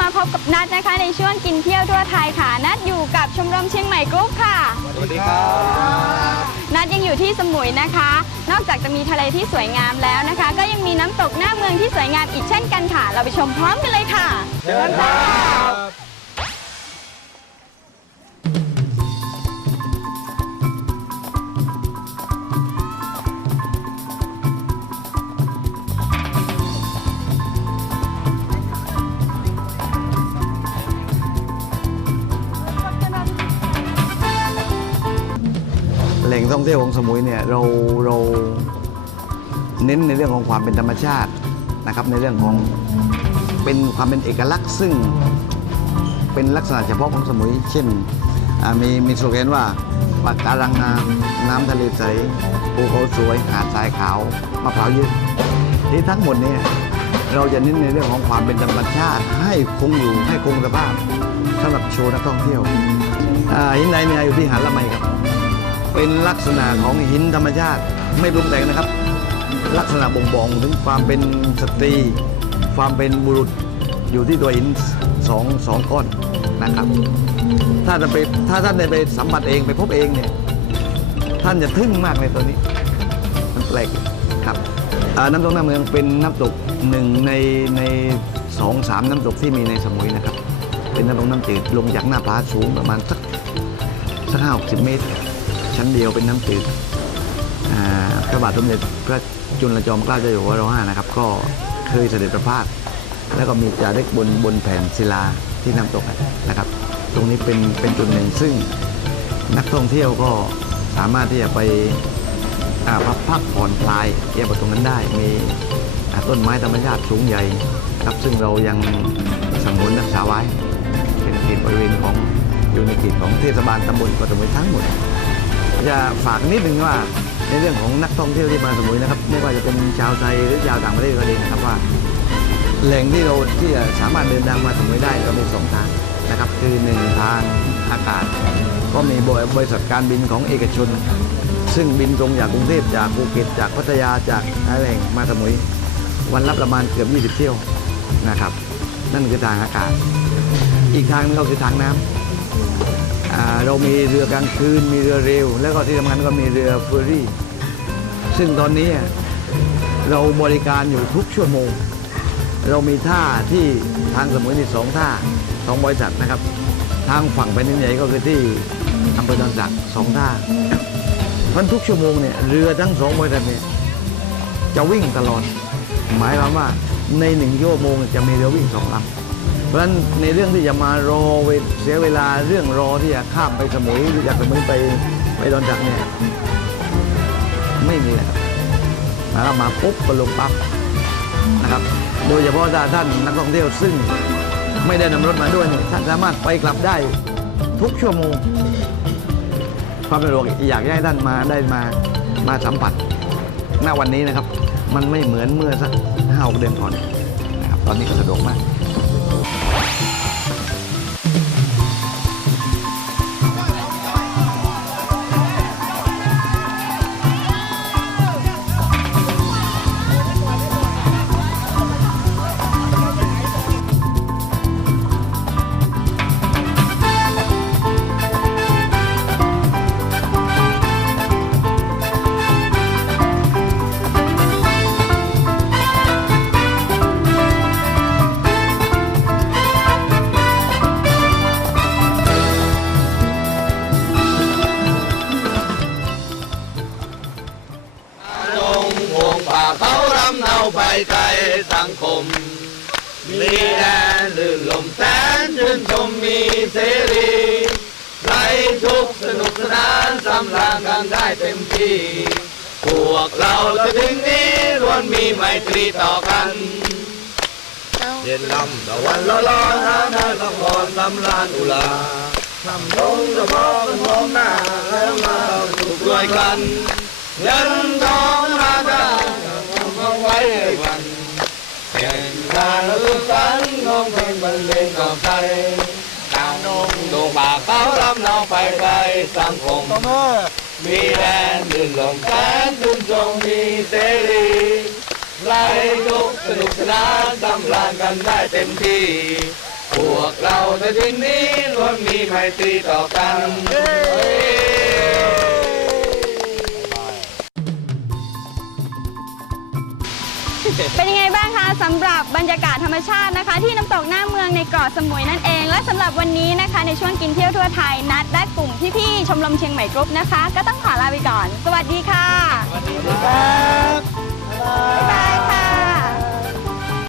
มาพบกับนัดนะคะในช่วงกินเที่ยวทั่วไทยค่ะ นัดอยู่กับชมรมเชียงใหม่กรุ๊ปค่ะ สวัสดีครับ นัดยังอยู่ที่สมุยนะคะ นอกจากจะมีทะเลที่สวยงามแล้วนะคะ ก็ยังมีน้ำตกหน้าเมืองที่สวยงามอีกเช่นกันค่ะ เราไปชมพร้อมกันเลยค่ะ เชิญครับ งท่องเที่ยวของสมุยเนี่ยเราเราเน้นในเรื่องของความเป็นธรรมชาตินะครับในเรื่องของเป็นความเป็นเอกลักษณ์ ซึ่งเป็นลักษณะเฉพาะของสมุย เช่นมีมีสโลแกนว่าปากการังงามน้ำทะเลใสภูเขาสวยหาดทรายขาวมะพร้าวยืดที่ทั้งหมดเนี่ยเราจะเน้นในเรื่องของความเป็นธรรมชาติ ให้คงอยู่ให้คงสภาพสำหรับโชว์นักท่องเที่ยวอ่าหินใดเนี่ยอยู่ที่หาดละไมครับ เป็นลักษณะของหินธรรมชาติไม่ปรุงแต่งนะครับ ลักษณะบ่งบอกถึงความเป็นสตรี ความเป็นบุรุษอยู่ที่ตัวหินสองสองก้อนนะครับ ถ้าจะไปถ้าท่านได้ไปสัมผัสเองไปพบเองเนี่ยท่านจะทึ่งมากในตัวนี้มันแปลกครับน้ำตกหน้าเมืองเป็นน้ำตกหนึ่งในในสองสามน้ำตกที่มีในสมุยนะครับ เป็นน้ำตกน้ำจืดลงจากหน้าผาสูงประมาณสักสักห้าหกสิบเมตร ชั้นเดียวเป็นน้ำจืดอ่าพระบาทสมเด็จพระจุลจอมเกล้าเจ้าอยู่หัวรห้านะครับ ก็เคยเสด็จประพาสแล้วก็มีจารึกบนบนแผ่นศิลาที่น้ำตกนะครับ ตรงนี้เป็นเป็นจุดหนึ่งซึ่งนักท่องเที่ยวก็สามารถที่จะไปพักพักผ่อนคลายเที่ยวตรงนั้นได้มีต้นไม้ธรรมชาติสูงใหญ่ครับซึ่งเรายังสงวนรักษาไว้เป็นเขตบริเวณของอยู่ในเขตของเทศบาลตำบลกาะสมุยทั้งหมด จะฝากนิดนึงว่าในเรื่องของนักท่องเที่ยวที่มาสมุยนะครับ ไม่ว่าจะเป็นชาวไทยหรือชาวต่างประเทศก็ดีนะครับว่า แหล่งที่เราที่จะสามารถเดินทางมาสมุยได้ก็มีสองทางนะครับ คือหนึ่งทางอากาศ ก็มีบริษัทการบินของเอกชน ซึ่งบินตรงจากกรุงเทพจากภูเก็ตจากพัทยาจากอะไรแหล่งมาสมุย วันละประมาณเกือบ 20 เที่ยวนะครับ นั่นคือทางอากาศ อีกทางนึงก็คือทางน้ำอ่า เรามีเรือกลางคืน มีเรือเร็ว แล้วก็ที่สำคัญก็มีเรือเฟอร์รี่ ซึ่งตอนนี้เราบริการอยู่ทุกชั่วโมง เรามีท่าที่ทางสมุยนี่สองท่าสองบริษัทนะครับ ทางฝั่งแผ่นดินใหญ่ก็คือที่อำเภอดอนสักสองท่าพันทุกชั่วโมงเนี่ยเรือทั้งสองบริษัทเนี่ยจะวิ่งตลอด หมายความว่าในหนึ่งชั่วโมงจะมีเรือวิ่งสองลำ เพราะฉะนั้นในเรื่องที่จะมารอเสียเวลาเรื่องรอที่จะข้ามไปสมุยหรือจากสมุยไปไปดอนจักเนี่ยไม่มีแล้วนะครับมาปุ๊บก็ลงปั๊บนะครับ โดยเฉพาะถ้าท่านนักท่องเที่ยวซึ่งไม่ได้นำรถมาด้วยเนี่ยท่านสามารถไปกลับได้ทุกชั่วโมงความสะดวกอยากให้ท่านมาได้มามาสัมผัสณวันนี้นะครับ มันไม่เหมือนเมื่อสักห้าเดือนก่อนนะครับตอนนี้ก็สะดวกมาก มีแดนลื่นลมแสนชื่นชมมีเสรีไรทุกข์สนุกสนานสำราญกันได้เต็มที่ พวกเราจะถึงนี้ล้วนมีไมตรีต่อกันเย็นลำตะวันละร้อนหาทางละครลำลานอุลาทำลงจะพอกันพร้อมหน้าแล้วมาถูกด้วยกันเงิน ของเพลงบรรเลงต่อไปดาวนงดวงป่าเขารำเนาไปไกลสังคมมีแดนดื่นลมแสนชื่นชมมีเสรีไร้ทุกข์สนุกสนานสำราญกันได้เต็มที่ พวกเราในที่นี้ล้วนมีไมตรีต่อกันเป็นยังไงบ้าง สำหรับบรรยากาศธรรมชาตินะคะ ที่น้ำตกหน้าเมืองในเกาะสมุยนั่นเอง และสำหรับวันนี้นะคะ ในช่วงกินเที่ยวทั่วไทยนัดได้กลุ่มพี่ๆชมรมเชียงใหม่กรุ๊ปนะคะ ก็ต้องขอลาไปก่อน สวัสดีค่ะสวัสดีครับบ๊ายบายค่ะ